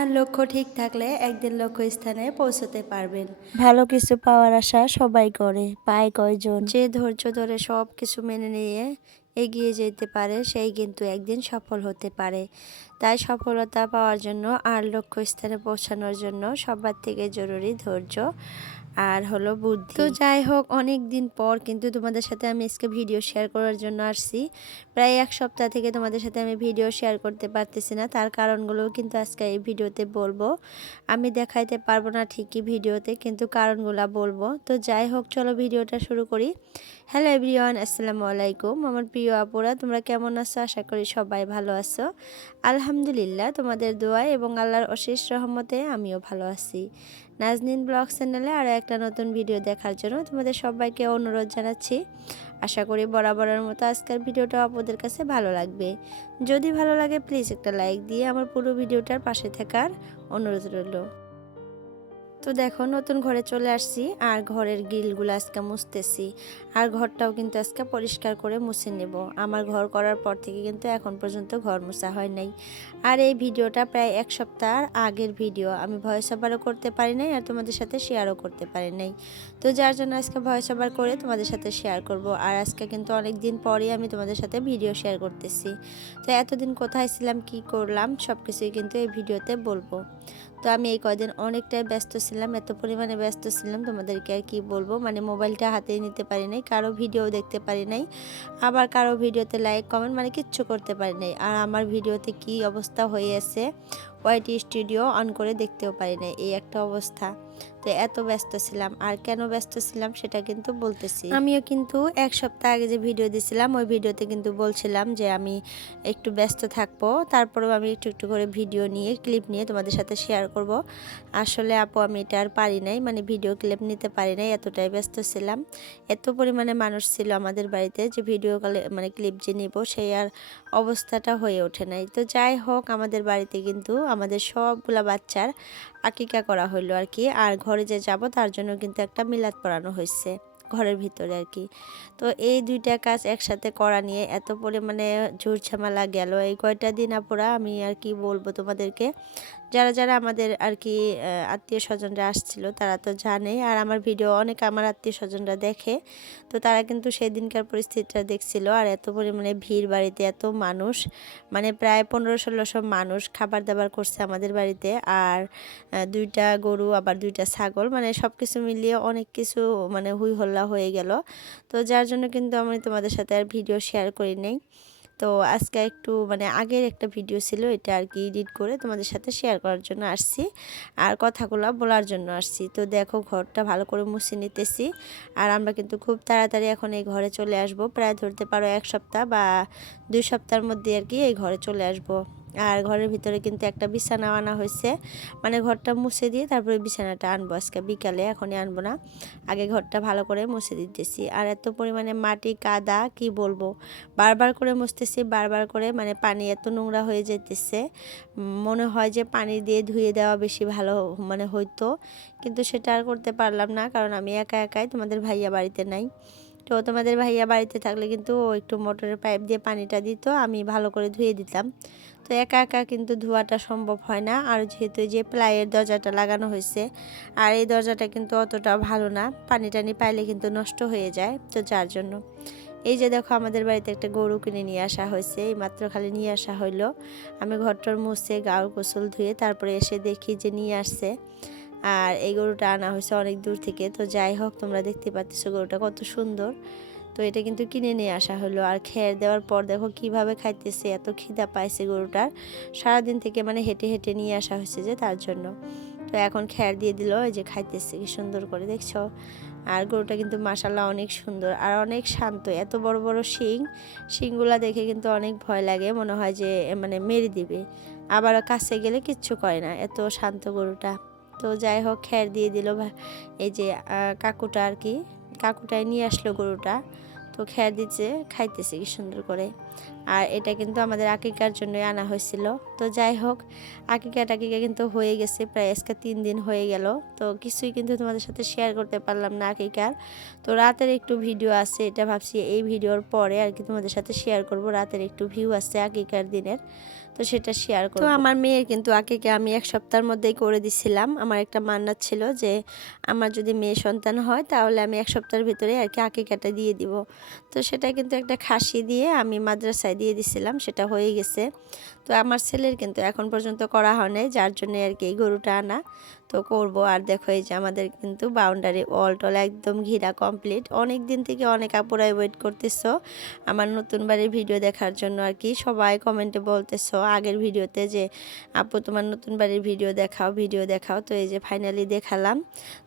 আপনার লক্ষ্য ঠিক থাকলে একদিন লক্ষ্যস্থানে পৌঁছতে পারবেন। ভালো কিছু পাওয়ার আশা সবাই করে, পায় কয়জন? যে ধৈর্য ধরে সব কিছু মেনে নিয়ে এগিয়ে যেতে পারে সেই কিন্তু একদিন সফল হতে পারে। তাই সফলতা পাওয়ার জন্য আর লক্ষ্যস্থানে পৌঁছানোর জন্য সবার থেকে জরুরি ধৈর্য আর হলো বুদ্ধি। তো যাই হোক, অনেক দিন পর কিন্তু তোমাদের সাথে আমি আজকে ভিডিও শেয়ার করার জন্য আসছি। প্রায় এক সপ্তাহ থেকে তোমাদের সাথে আমি ভিডিও শেয়ার করতে পারতেছি না, তার কারণগুলোও কিন্তু আজকে এই ভিডিওতে বলবো। আমি দেখাইতে পারবো না ঠিকই ভিডিওতে, কিন্তু কারণগুলো বলবো। তো যাই হোক, চলো ভিডিওটা শুরু করি। হ্যালো এভরিওয়ান, আসসালামু আলাইকুম। আমার প্রিয় আপুরা, তোমরা কেমন আছো? আশা করি সবাই ভালো আছো। আলহামদুলিল্লাহ, তোমাদের দোয়ায় এবং আল্লাহর অশেষ রহমতে আমিও ভালো আছি। নাজনীন ব্লগ চ্যানেলে আরও একটা নতুন ভিডিও দেখার জন্য তোমাদের সবাইকে অনুরোধ জানাচ্ছি। আশা করি বরাবরের মতো আজকের ভিডিওটা আপনাদের কাছে ভালো লাগবে। যদি ভালো লাগে প্লিজ একটা লাইক দিয়ে আমার পুরো ভিডিওটার পাশে থাকার অনুরোধ রইল। তো দেখো, নতুন ঘরে চলে আসছি আর ঘরের গ্রিলগুলো আজকে মুছতেছি। আর ঘরটাও কিন্তু আজকে পরিষ্কার করে মুছে নেব। আমার ঘর করার পর থেকে কিন্তু এখন পর্যন্ত ঘর মোছা হয় নাই। আর এই ভিডিওটা প্রায় এক সপ্তাহ আগের ভিডিও, আমি ভয়েস ওভারও করতে পারি নাই আর তোমাদের সাথে শেয়ারও করতে পারি নাই। তো যার জন্য আজকে ভয়েস ওভার করে তোমাদের সাথে শেয়ার করব। আর আজকে কিন্তু অনেক দিন পরেই আমি তোমাদের সাথে ভিডিও শেয়ার করতেছি। তো এতদিন কোথায় ছিলাম, কি করলাম, সব কিছুই কিন্তু এই ভিডিওতে বলবো। তো আমি এই কয়দিন অনেকটাই ব্যস্ত ছিলাম, এত পরিমাণে ব্যস্ত ছিলাম তোমাদেরকে আর কি বলবো। মানে মোবাইলটা হাতে নিতে পারি নাই, কারো ভিডিও দেখতে পারি নাই, আবার কারো ভিডিওতে লাইক কমেন্ট মানে কিচ্ছু করতে পারি নাই। আর আমার ভিডিওতে কি অবস্থা হয়ে আছে, ওয়াইটি স্টুডিও অন করে দেখতেও পারি নাই, এই একটা অবস্থা। তো এত ব্যস্ত ছিলাম। আর কেন ব্যস্ত ছিলাম সেটা কিন্তু বলতেছি। আমিও কিন্তু এক সপ্তাহ আগে যে ভিডিও দিয়েছিলাম ওই ভিডিওতে কিন্তু বলছিলাম যে আমি একটু ব্যস্ত থাকবো, তারপরেও আমি একটু একটু করে ভিডিও নিয়ে ক্লিপ নিয়ে তোমাদের সাথে শেয়ার করব। আসলে আপু আমি এটা আর পারি নাই, মানে ভিডিও ক্লিপ নিতে পারি নাই, এতটাই ব্যস্ত ছিলাম। এত পরিমাণে মানুষ ছিল আমাদের বাড়িতে যে ভিডিও মানে ক্লিপ যে নিব সেই আর অবস্থাটা হয়ে ওঠে নাই। তো যাই হোক, আমাদের বাড়িতে কিন্তু আমাদের সবগুলা বাচ্চার আকিকা করা হইলো আর কি। আর ঘরে যে যাব তার জন্য কিন্তু একটা মিলাদ পড়ানো হয়েছে ঘরের ভিতরে আর কি। তো এই দুইটা কাজ একসাথে করা নিয়ে এত পরিমাণে ঝুট ঝামেলা গেল এই কয়টা দিন আপুরা, আমি আর কি বলবো তোমাদেরকে। যারা যারা আমাদের আর কি আত্মীয় স্বজনরা আসছিল তারা তো জানে, আর আমার ভিডিও অনেক আমার আত্মীয় স্বজনরা দেখে। তো তারা কিন্তু সেই দিনকার পরিস্থিতিটা দেখছিল। আর এত পরিমাণে ভিড়, বাড়িতে এত মানুষ, মানে প্রায় 1500-1600 মানুষ খাবার দাবার করছে আমাদের বাড়িতে। আর দুইটা গরু, আবার দুইটা ছাগল, মানে সব কিছু মিলিয়ে অনেক কিছু মানে হুই হল্লা হয়ে গেল। তো যার জন্য কিন্তু আমি তোমাদের সাথে আর ভিডিও শেয়ার করি নাই। তো আজকে একটু মানে আগের একটা ভিডিও ছিল, এটা আর কি এডিট করে তোমাদের সাথে শেয়ার করার জন্য আসছি আর কথাগুলো বলার জন্য আসছি। তো দেখো, ঘরটা ভালো করে মুছে নিতেছি। আর আমরা কিন্তু খুব তাড়াতাড়ি এখন এই ঘরে চলে আসব, প্রায় ধরতে পারো এক সপ্তাহ বা 2 সপ্তাহের মধ্যে আর কি এই ঘরে চলে আসব। আর ঘরের ভিতরে কিন্তু একটা বিছানা আনা হয়েছে, মানে ঘরটা মুছে দিয়ে তারপরে বিছানাটা আনবো আজকে বিকালে, এখনই আনবো না, আগে ঘরটা ভালো করে মুছে দিতেছি। আর এত পরিমাণে মাটি কাদা কি বলবো, বারবার করে মুছতেছি, বারবার করে, মানে পানি এত নোংরা হয়ে যেতেছে, মনে হয় যে পানি দিয়ে ধুয়ে দেওয়া বেশি ভালো মানে হইতো, কিন্তু সেটা আর করতে পারলাম না, কারণ আমি একা একাই, তোমাদের ভাইয়া বাড়িতে নাই। তো তোমাদের ভাইয়া বাড়িতে থাকলে কিন্তু ও একটু মোটরের পাইপ দিয়ে পানিটা দিত, আমি ভালো করে ধুয়ে দিতাম। তো একা একা কিন্তু ধোয়াটা সম্ভব হয় না। আর যেহেতু যে প্লাইয়ের দরজাটা লাগানো হয়েছে, আর এই দরজাটা কিন্তু অতটা ভালো না, পানি টানি পাইলে কিন্তু নষ্ট হয়ে যায়। তো যার জন্য এই যে দেখো, আমাদের বাড়িতে একটা গরু কিনে নিয়ে আসা হয়েছে, এই মাত্র খালি নিয়ে আসা হইলো। আমি ঘরটার মুছে গাও গোসল ধুয়ে তারপরে এসে দেখি যে নিয়ে আসছে। আর এই গরুটা আনা হয়েছে অনেক দূর থেকে। তো যাই হোক, তোমরা দেখতে পাচ্ছ গরুটা কত সুন্দর। তো এটা কিন্তু কিনে নিয়ে আসা হলো। আর খেয়ে দেওয়ার পর দেখো কিভাবে খাইতেছে, এত খিদা পাইছে গরুটার, সারাদিন থেকে মানে হেঁটে হেঁটে নিয়ে আসা হয়েছে যে তার জন্য। তো এখন খ্যার দিয়ে দিল, এই যে খাইতেছে কি সুন্দর করে, দেখছো। আর গরুটা কিন্তু মাশাল্লাহ অনেক সুন্দর আর অনেক শান্ত, এত বড় বড় শিংগুলা দেখে কিন্তু অনেক ভয় লাগে, মনে হয় যে মানে মেরে দিবে, আবার কাছে গেলে কিচ্ছু করে না, এত শান্ত গরুটা। তো যাই হোক, খ্যার দিয়ে দিল এই যে কাকুটা আর কি, কাকুটাই নিয়ে আসলো গরুটা। তো খ্যার দিচ্ছে, খাইতেছে কি সুন্দর করে। আর এটা কিন্তু আমাদের আকিকার জন্যই আনা হয়েছিল। তো যাই হোক, আকিকা কিন্তু হয়ে গেছে, প্রায় আজকে 3 দিন হয়ে গেল। তো কিছুই কিন্তু তোমাদের সাথে শেয়ার করতে পারলাম না আকিকার। তো রাতের একটু ভিডিও আছে, এটা ভাবছি এই ভিডিওর পরে আর কি তোমাদের সাথে শেয়ার করব। রাতের একটু ভিউ আছে আকিকার দিনের। তো তো সেটা শেয়ার করব। তো আমার মেয়ের কিন্তু আকিকা আমি 1 সপ্তাহের মধ্যেই করে দিছিলাম। আমার একটা মান্নাত ছিল যে আমার যদি মেয়ে সন্তান হয় তাহলে আমি 1 সপ্তাহের ভিতরে আর কি আকিকাটা দিয়ে দিব। তো সেটা কিন্তু একটা খাসি দিয়ে আমি মাদ্রাসায় দিয়ে দিছিলাম, সেটা হয়ে গেছে। তো আমার ছেলের কিন্তু এখন পর্যন্ত করা হয় নাই, যার জন্য আর কি এই গরুটা আনা। তো করব। আর দেখো এই যে আমাদের কিন্তু বাউন্ডারি ওয়াল টল একদম ঘেরা কমপ্লিট। অনেক দিন থেকে অনেক আপুরাই ওয়েট করতেছো আমার নতুন বাড়ির ভিডিও দেখার জন্য আর কি। সবাই কমেন্টে বলতেছো আগের ভিডিওতে যে আপু তোমার নতুন বাড়ির ভিডিও দেখাও। তো এই যে ফাইনালি দেখালাম।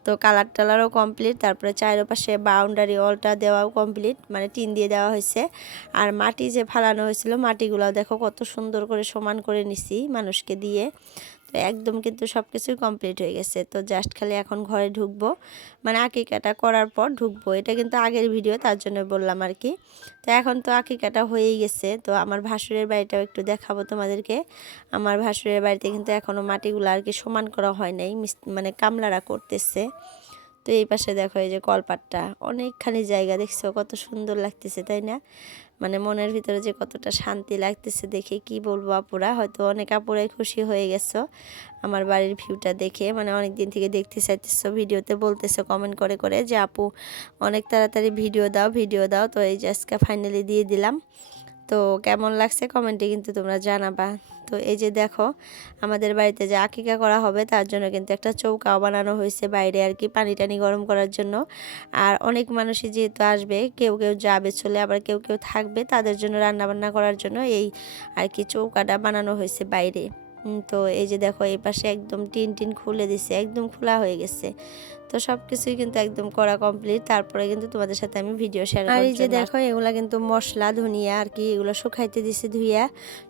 তো কালার টালারও কমপ্লিট, তারপরে চারপাশে বাউন্ডারি ওয়ালটা দেওয়াও কমপ্লিট, মানে টিন দিয়ে দেওয়া হয়েছে। আর মাটি যে ফালানো হয়েছিল মাটিগুলো দেখো কত সুন্দর করে সমান করে নিছি মানুষকে দিয়ে। তো একদম কিন্তু সব কিছুই কমপ্লিট হয়ে গেছে। তো জাস্ট খালি এখন ঘরে ঢুকবো, মানে আকিকাটা করার পর ঢুকবো। এটা কিন্তু আগের ভিডিও, তার জন্য বললাম আর কি। তো এখন তো আকিকাটা হয়েই গেছে। তো আমার ভাসুরের বাড়িটাও একটু দেখাবো তোমাদেরকে। আমার ভাসুরের বাড়িতে কিন্তু এখনও মাটিগুলো আর কি সমান করা হয় নাই, মানে কামলারা করতেছে। তো এই পাশে দেখো এই যে কলপাটটা, অনেকখানি জায়গা, দেখছো কত সুন্দর লাগতেছে তাই না? মানে মনের ভিতরে যে কতটা শান্তি লাগতেছে দেখে কি বলবো আপুরা, হয়তো অনেক আপুরাই খুশি হয়ে গেছো আমার বাড়ির ভিউটা দেখে। মানে অনেক দিন থেকে দেখতে চাইতেছো, ভিডিওতে বলতেছো কমেন্ট করে করে যে আপু অনেক তাড়াতাড়ি ভিডিও দাও। তো এই যে আজকে ফাইনালি দিয়ে দিলাম। তো কেমন লাগছে কমেন্টে কিন্তু তোমরা জানাবা। তো এই যে দেখো আমাদের বাড়িতে যে আকিকা করা হবে তার জন্য কিন্তু একটা চৌকাও বানানো হয়েছে বাইরে আর কি, পানি টানি গরম করার জন্য। আর অনেক মানুষই যেহেতু আসবে, কেউ কেউ যাবে চলে, আবার কেউ কেউ থাকবে, তাদের জন্য রান্না বান্না করার জন্য এই আর কি চৌকাটা বানানো হয়েছে বাইরে। তো এই যে দেখো এই পাশে একদম টিন খুলে দিছে, একদম খোলা হয়ে গেছে। তো সব কিছুই কিন্তু একদম করা কমপ্লিট। তারপরে কিন্তু তোমাদের সাথে আমি ভিডিও শেয়ার করব। আর এই যে দেখো এগুলা কিন্তু মশলা ধনিয়া আর কি, এগুলো শুকাইতে দিছে, ধুইয়া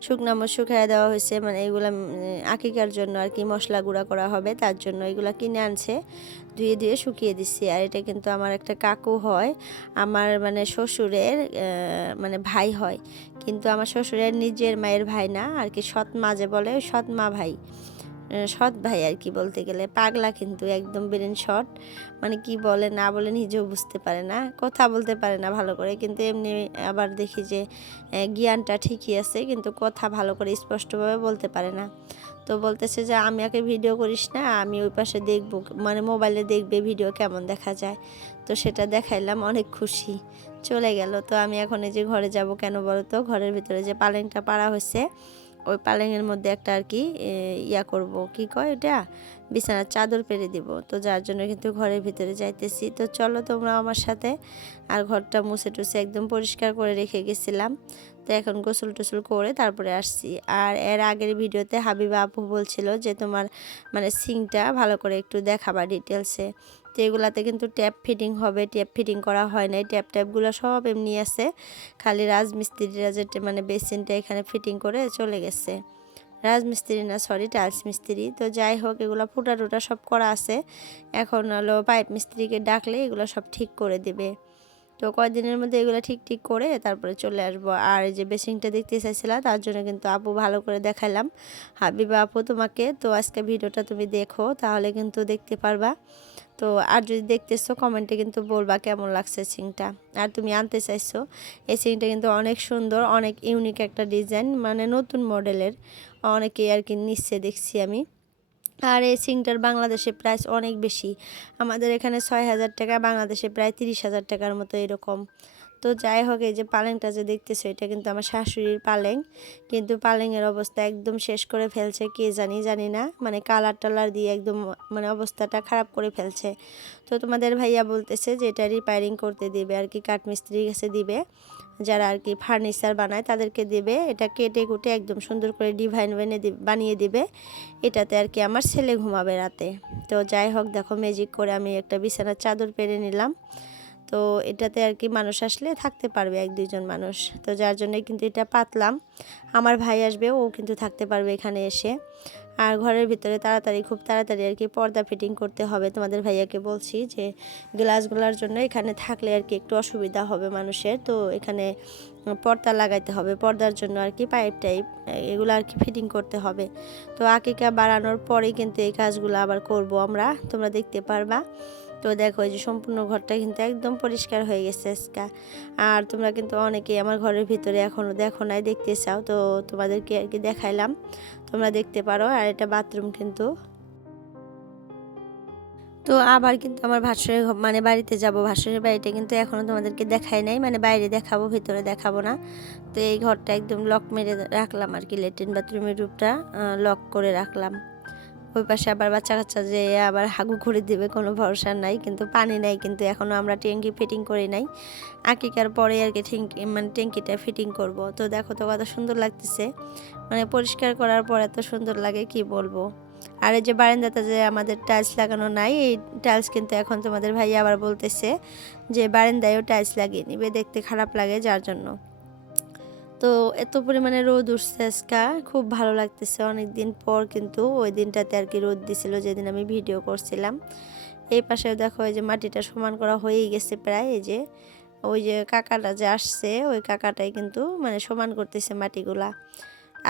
শুকনা মরিচ শুকাইয়া দেওয়া হয়েছে। মানে এগুলা আকিকার জন্য আর কি মশলা গুঁড়া করা হবে, তার জন্য এগুলা কিনে আনছে, ধুয়ে শুকিয়ে দিচ্ছি। আর এটা কিন্তু আমার একটা কাকু হয়, আমার মানে শ্বশুরের মানে ভাই হয়, কিন্তু আমার শ্বশুরের নিজের মায়ের ভাই না আর কি, সৎ মা যে বলে সৎ মা ভাই, সৎ ভাই আর কি বলতে গেলে। পাগলা কিন্তু একদম ব্রেন শট, মানে কি বলে না বলে নিজেও বুঝতে পারে না, কথা বলতে পারে না ভালো করে, কিন্তু এমনি আবার দেখি যে জ্ঞানটা ঠিকই আছে, কিন্তু কথা ভালো করে স্পষ্টভাবে বলতে পারে না। তো বলতেছে যে আমি আগে ভিডিও করিস না, আমি ওই পাশে দেখবো, মানে মোবাইলে দেখবে ভিডিও কেমন দেখা যায়। তো সেটা দেখাইলাম, অনেক খুশি, চলে গেল। তো আমি এখন এই যে ঘরে যাব কেন বলো তো, ঘরের ভিতরে যে পালেংটা পাড়া হয়েছে ওই পালেংয়ের মধ্যে একটা আর কি ইয়া করব, কি কয় এটা, বিছানার চাদর পেরে দিব। তো যার জন্য কিন্তু ঘরের ভিতরে যাইতেছি। তো চলো তোমরা আমার সাথে। আর ঘরটা মুছে টুছে একদম পরিষ্কার করে রেখে গেছিলাম। তো এখন গোসল টোসল করে তারপরে আসছি। আর এর আগের ভিডিওতে হাবিবা আপু বলছিল যে তোমার মানে সিংটা ভালো করে একটু দেখাবা ডিটেলসে। তো এগুলাতে কিন্তু ট্যাপ ফিটিং হবে, ট্যাপ ফিটিং করা হয় নাই, ট্যাপগুলো সব এমনি আছে, খালি রাজমিস্ত্রিরা যেটা মানে বেসিনটা এখানে ফিটিং করে চলে গেছে। রাজমিস্ত্রি না, সরি টাইলস মিস্ত্রি। তো যাই হোক এগুলো ফুটা টুটা সব করা আছে, এখন হলো পাইপ মিস্ত্রিকে ডাকলে এগুলো সব ঠিক করে দেবে। তো কয়েকদিনের মধ্যে এগুলো ঠিক করে তারপরে চলে আসবো। আর এই যে বেসিংটা দেখতে চাইছিলাম, তার জন্য কিন্তু আপু ভালো করে দেখালাম, হাবিবা আপু তোমাকে। তো আজকে ভিডিওটা তুমি দেখো, তাহলে কিন্তু দেখতে পারবা। তো আর যদি দেখতেছো কমেন্টে কিন্তু বলবা কেমন লাগছে সিংটা। আর তুমি আনতে চাইছো, এই সিংটা কিন্তু অনেক সুন্দর, অনেক ইউনিক একটা ডিজাইন, মানে নতুন মডেলের, অনেকেই আর কি নিচ্ছে দেখছি আমি। আর এই সিংটার বাংলাদেশে প্রাইস অনেক বেশি, আমাদের এখানে 6,000 টাকা, বাংলাদেশে প্রায় 30,000 টাকার মতো এরকম। তো যাই হোক এই যে পালেংটা যে দেখতেছো এটা কিন্তু আমার শাশুড়ির পালেং, কিন্তু পালেংয়ের অবস্থা একদম শেষ করে ফেলছে, কে জানি না, মানে কালার টালার দিয়ে একদম মানে অবস্থাটা খারাপ করে ফেলছে। তো তোমাদের ভাইয়া বলতেছে যে এটা রিপেয়ারিং করতে দিবে আর কি, কাঠমিস্ত্রির কাছে দিবে, যারা আর কি ফার্নিচার বানায় তাদেরকে দেবে, এটা কেটে কুটে একদম সুন্দর করে ডিভাইন বানিয়ে দিবে। এটাতে আর কি আমার ছেলে ঘুমাবে রাতে। তো যাই হোক দেখো ম্যাজিক করে আমি একটা বিছানার চাদর পেরে নিলাম। তো এটাতে আর কি মানুষ আসলে থাকতে পারবে, 1-2 জন মানুষ। তো যার জন্য কিন্তু এটা পাতলাম, আমার ভাই আসবে, ও কিন্তু থাকতে পারবে এখানে এসে। আর ঘরের ভিতরে খুব তাড়াতাড়ি আর কি পর্দা ফিটিং করতে হবে। তোমাদের ভাইয়াকে বলছি যে গ্লাসগুলোর জন্য এখানে থাকলে আর কি একটু অসুবিধা হবে মানুষের, তো এখানে পর্দা লাগাইতে হবে, পর্দার জন্য আর কি পাইপ টাইপ এগুলো আর কি ফিটিং করতে হবে। তো আকিকা বাড়ানোর পরেই কিন্তু এই কাজগুলো আবার করব আমরা, তোমরা দেখতে পারবা। তো দেখো এই যে সম্পূর্ণ ঘরটা কিন্তু একদম পরিষ্কার হয়ে গেছে আজকে। আর তোমরা কিন্তু অনেকেই আমার ঘরের ভিতরে এখনও দেখো নাই, দেখতে চাও, তো তোমাদেরকে আর কি দেখাইলাম, তোমরা দেখতে পারো। আর এটা বাথরুম কিন্তু। তো আবার কিন্তু আমার ভাসুরের মানে বাড়িতে যাব, ভাসুরের বাড়িটা কিন্তু এখনও তোমাদেরকে দেখাই নাই, মানে বাইরে দেখাবো, ভিতরে দেখাবো না। তো এই ঘরটা একদম লক মেরে রাখলাম আর কি, ল্যাট্রিন বাথরুমের রূপটা লক করে রাখলাম। ওই পাশে আবার বাচ্চা কাচ্চা যে আবার হাগু করে দিবে কোনো ভরসা নাই, কিন্তু পানি নাই, কিন্তু এখনও আমরা ট্যাঙ্কি ফিটিং করি নাই। আকিকার পরে আর কি মানে ট্যাঙ্কিটা ফিটিং করব। তো দেখো তো কত সুন্দর লাগতেছে, মানে পরিষ্কার করার পর এত সুন্দর লাগে কি বলবো। আর এই যে বারান্দাতে যে আমাদের টাইলস লাগানো নাই, এই টাইলস কিন্তু এখন তোমাদের ভাই আবার বলতেছে যে বারান্দায়ও টাইলস লাগিয়ে নিবে, দেখতে খারাপ লাগে যার জন্য। তো এত পরিমাণে রোদ উঠছে আজকে, খুব ভালো লাগতেছে অনেক দিন পর, কিন্তু ওই দিনটাতে আর কি রোদ দিছিল যেদিন আমি ভিডিও করছিলাম। এই পাশে দেখো এই যে মাটিটা সমান করা হয়েই গেছে প্রায়। এই যে ওই যে কাকাটা যে আসছে, ওই কাকাটাই কিন্তু মানে সমান করতেছে মাটিগুলা।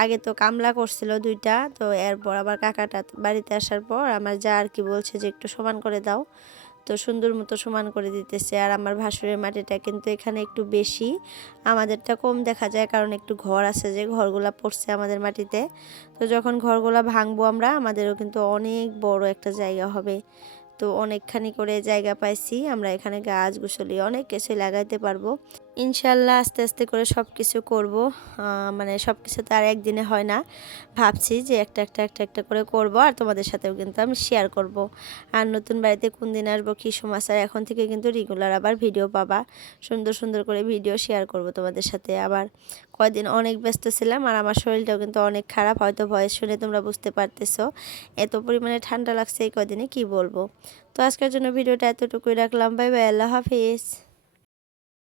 আগে তো কামলা করছিল 2টা, তো এরপর আবার কাকাটা বাড়িতে আসার পর আমার যা আর কি বলছে যে একটু সমান করে দাও, তো সুন্দর মতো সমান করে দিতেছে। আর আমার ভাসুরের মাটিটা কিন্তু এখানে একটু বেশি, আমাদেরটা কম দেখা যায়, কারণ একটু ঘর আছে যে ঘরগুলা পড়ছে আমাদের মাটিতে। তো যখন ঘরগুলা ভাঙবো আমরা, আমাদেরও কিন্তু অনেক বড় একটা জায়গা হবে। তো অনেকখানি করে জায়গা পাইছি আমরা, এখানে গাছ গুছলি অনেক কিছু লাগাইতে পারবো ইনশাল্লাহ। আস্তে আস্তে করে সব কিছু করবো, মানে সব কিছু তো আর একদিনে হয় না। ভাবছি যে একটা একটা করে করব, আর তোমাদের সাথেও কিন্তু আমি শেয়ার করব। আর নতুন বাড়িতে কোন দিন আসবো, কী সমাচার, এখন থেকে কিন্তু রেগুলার আবার ভিডিও পাবা, সুন্দর সুন্দর করে ভিডিও শেয়ার করব তোমাদের সাথে। আবার কয়দিন অনেক ব্যস্ত ছিলাম, আর আমার শরীরটাও কিন্তু অনেক খারাপ, হয়তো ভয়েস শুনে তোমরা বুঝতে পারতেছো এত পরিমাণে ঠান্ডা লাগছে এই কয়দিনে কি বলবো। তো আজকের জন্য ভিডিওটা এতটুকুই রাখলাম, বাই বাই, আল্লাহ হাফিজ।